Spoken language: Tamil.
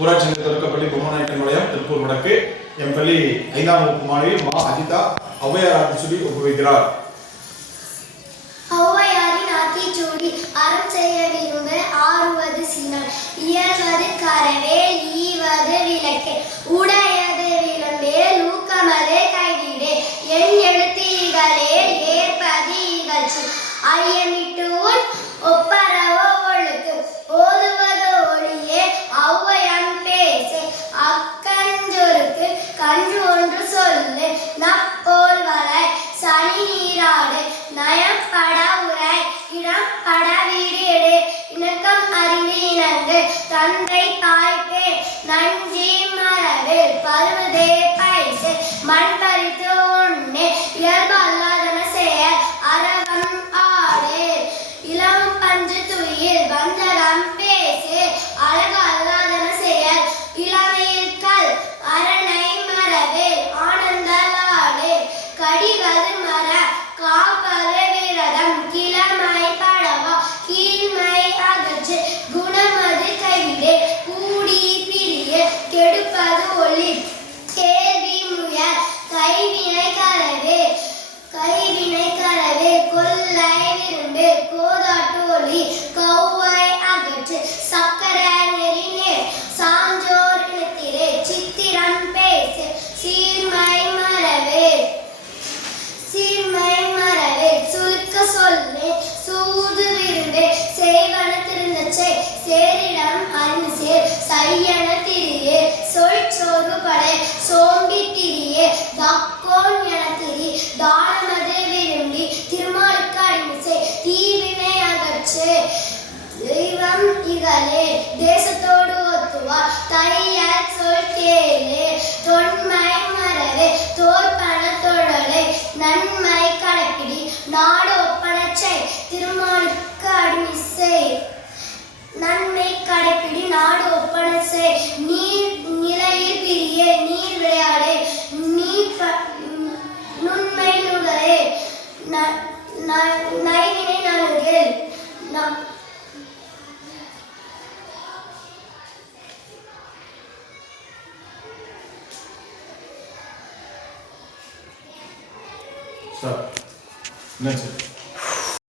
ஊராட்சி தொடக்கப்பள்ளி பொம்மநாயக்கன் நிலையம் திருப்பூர் வடக்கு. என் பள்ளி 5ஆம் வகுப்பு மாணவி மா அஜிதா ஔவையார் ஆத்திச்சூடி ஒப்புவிக்கிறார். ஔவையாரின் ஆத்திச்சூடி. அறம் செய்ய விரும்பு ஆறுவது சினம், இயல்வது கரவேல், ஈவது விளக்கே, உடையது விளம்பேல், ஊக்கமது கைவிடே, என் எழுத்து இகழேல், ஏற்பது இகழ்ச்சி, ஐயமிட்டு உன் ஒப்பரவோ ஒழுக்கு, ஓதுவதோ ஒளியே, ஔவையான் பேசு, அக்கஞ்சொருக்கு கன்று ஒன்று சொல்லு, நப்போல் வளை சனி நீராடு, நயப்பட உரை இடப்பட வீடு எடு, இணக்கம் அறிந்து இணங்கு, தந்தை தாய்ப்பே நன்றி மரபில், பருவதே பைசு மண் பறித்து உண்ணே, இயல்பு அல்லாதன செயல் அரவம் ஆடு, இளம் பஞ்சு துயில் வந்தனம் பேசு, அழகு அல்லாதன செயல் இளமையில் கல், அரணை மரபில் ஆனந்தலாடு, கடிவது மர காப்பது விரதம், கிழமை படவா கீழ்மை அகற்று, குணமது கைவிடு, கூடி பிரிய கெடுப்பது ஒளி, கேள்வி முயல் கைவினை கரவே, கைவினை கரவே, கொள்ளை விரும்பு கோதாட்டு ஒளி, கௌவை அகற்று, சக்கர நெறினே, சான்றோர் இனத்திலே சித்திரம் பேசு, சீர்மை மரவே, சீர்மை மரவே, சுருக்க சொல்லே, சூது விரும்பே, செய்வன திருந்தச்சை, சேரிடம் அறிந்து சேர், சையன திரியே, சொல் சோறு படை, சோம்பி திரியே, தக்கோன் என திரி, தானமது விரும்பி, திருமாலுக்கு அடிமிசை, தீவினை அகற்று, தெய்வம் இகழே, தேசத்தோடு ஒத்துவார், தையல் சொல் கேளே, தொன்மை மரவே, தோற்பன தொழலை, நன்மை கடைப்பிடி, நாடு ஒப்பனச்சை, திருமாலுக்கு அடிமிசை, நன்மை கடைப்பிடி, நாடு ஒப்பனச்சை, நீர் நிலையில் பிரிய, நீர் விளையாடே, நுண்மை நுகரே, நைவினை நலுகில், Stop. Next.